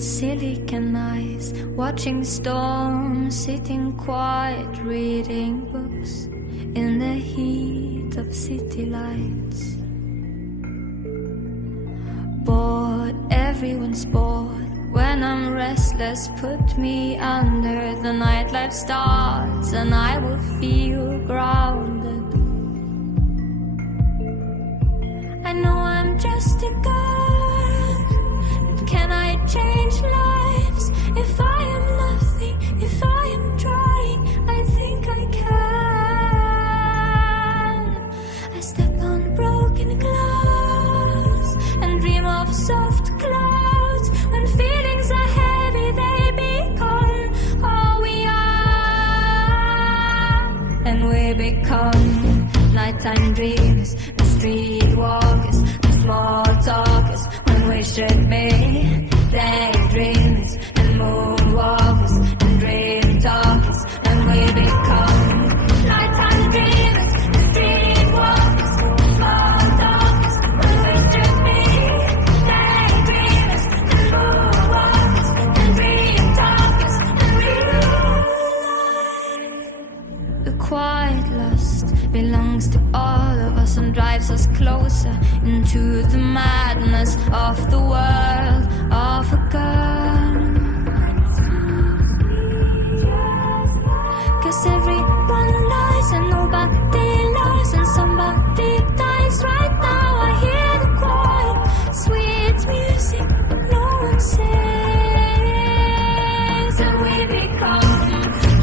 silicon eyes, watching storms, sitting quiet, reading books in the heat of city lights. Bored, everyone's bored. When I'm restless, put me under the nightlife stars and I will feel grounded. I know I'm just a girl, but can I change lives? If I am nothing, if I am trying, I think I can. I step on broken glass and dream of soft clouds. When feelings are heavy, they become all we are. And we become nighttime dreams and streetwalkers and small talkers, when we should be daydreamers and moonwalkers and dream talkers. And we become nighttime dreamers and streetwalkers and small talkers, when we should be daydreamers and moonwalkers and dream talkers. And real life, the quiet lust belongs to all of us and drives us closer into the madness of the world of a girl. 'Cause everyone lies and nobody lies, and somebody dies right now. I hear the quiet, sweet music no one says. And we become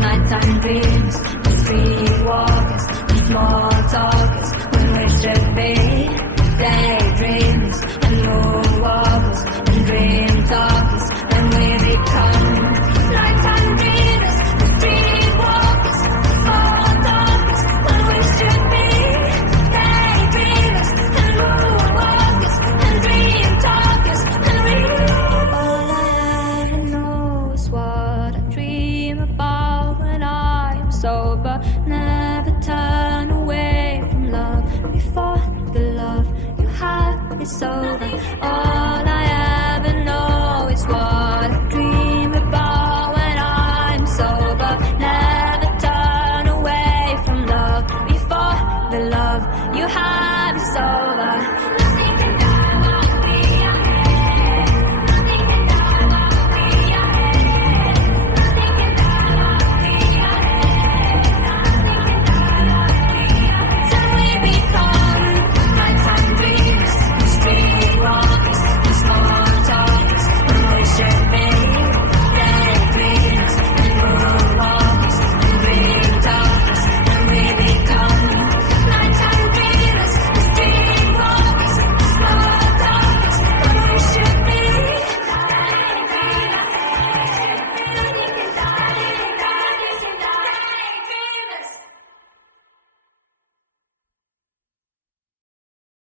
nighttime dreams and streetwalkers and small talkers, when we should be daydreams and moonwalkers and dream talkers. And we become nighttime dreamers and streetwalkers and small talkers, when we should be daydreamers and moonwalkers and dream talkers. And we all I ever know is what I dream about when I'm sober. Never turn away from love before the love you have is over.